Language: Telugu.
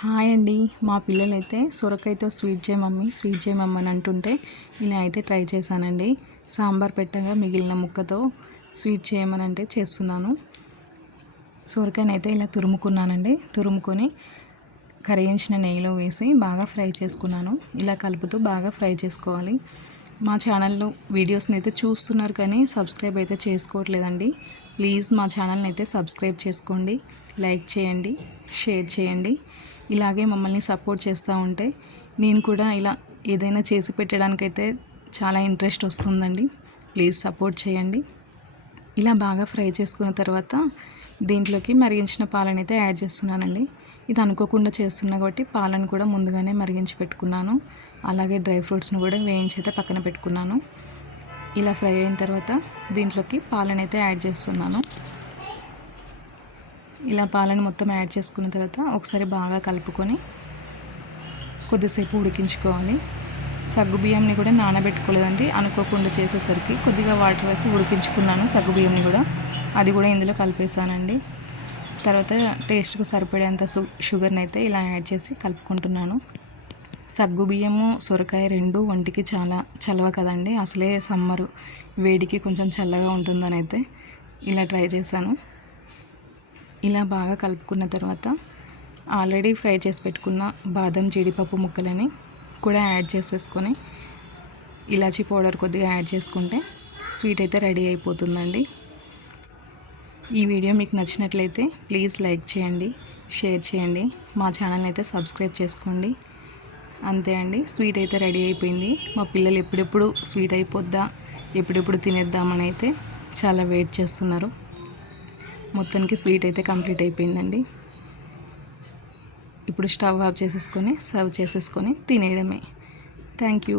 హాయ్ అండి. మా పిల్లలైతే సొరకాయతో స్వీట్ చేయి మమ్మీ అని అంటుంటే ఇలా అయితే ట్రై చేశానండి. సాంబార్ పెట్టగా మిగిలిన ముక్కతో స్వీట్ చేయమని అంటే చేస్తున్నాను. సొరకాయనైతే ఇలా తురుముకున్నానండి. తురుముకొని కరిగించిన నెయ్యిలో వేసి బాగా ఫ్రై చేసుకున్నాను. ఇలా కలుపుతూ బాగా ఫ్రై చేసుకోవాలి. మా ఛానల్లో వీడియోస్ని అయితే చూస్తున్నారు కానీ సబ్స్క్రైబ్ అయితే చేసుకోవట్లేదండి. ప్లీజ్ మా ఛానల్ని అయితే సబ్స్క్రైబ్ చేసుకోండి, లైక్ చేయండి, షేర్ చేయండి. ఇలాగే మమ్మల్ని సపోర్ట్ చేస్తూ ఉంటే నేను కూడా ఇలా ఏదైనా చేసి పెట్టడానికైతే చాలా ఇంట్రెస్ట్ వస్తుందండి. ప్లీజ్ సపోర్ట్ చేయండి. ఇలా బాగా ఫ్రై చేసుకున్న తర్వాత దీంట్లోకి మరిగించిన పాలను అయితే యాడ్ చేస్తున్నానండి. ఇది అనుకోకుండా చేస్తున్నా కాబట్టి పాలను కూడా ముందుగానే మరిగించి పెట్టుకున్నాను. అలాగే డ్రై ఫ్రూట్స్ను కూడా వేయించి అయితే పక్కన పెట్టుకున్నాను. ఇలా ఫ్రై అయిన తర్వాత దీంట్లోకి పాలను అయితే యాడ్ చేస్తున్నాను. ఇలా పాలను మొత్తం యాడ్ చేసుకున్న తర్వాత ఒకసారి బాగా కలుపుకొని కొద్దిసేపు ఉడికించుకోవాలి. సగ్గుబియ్యంని కూడా నానబెట్టుకోలేదండి. అనుకోకుండా చేసేసరికి కొద్దిగా వాటర్ వేసి ఉడికించుకున్నాను. సగ్గుబియ్యంని కూడా అది కూడా ఇందులో కలిపేసానండి. తర్వాత టేస్ట్కు సరిపడేంత షుగర్ని అయితే ఇలా యాడ్ చేసి కలుపుకుంటున్నాను. సగ్గుబియ్యము సొరకాయ రెండు ఒంటికి చాలా చలవ కదండి. అసలే సమ్మరు వేడికి కొంచెం చల్లగా ఉంటుందని అయితే ఇలా ట్రై చేశాను. ఇలా బాగా కలుపుకున్న తర్వాత ఆల్రెడీ ఫ్రై చేసి పెట్టుకున్న బాదం జీడిపప్పు ముక్కలని కూడా యాడ్ చేసేసుకొని ఇలాచీ పౌడర్ కొద్దిగా యాడ్ చేసుకుంటే స్వీట్ అయితే రెడీ అయిపోతుందండి. ఈ వీడియో మీకు నచ్చినట్లయితే ప్లీజ్ లైక్ చేయండి, షేర్ చేయండి, మా ఛానల్ని అయితే సబ్స్క్రైబ్ చేసుకోండి. అంతే అండి, స్వీట్ అయితే రెడీ అయిపోయింది. మా పిల్లలు ఎప్పుడెప్పుడు స్వీట్ అయిపోద్దా, ఎప్పుడెప్పుడు తినేద్దామని అయితే చాలా వెయిట్ చేస్తున్నారు. మొత్తానికి స్వీట్ అయితే కంప్లీట్ అయిపోయిందండి. ఇప్పుడు స్టవ్ ఆఫ్ చేసేసుకొని సర్వ్ చేసేసుకొని తినేయడమే. Thank you.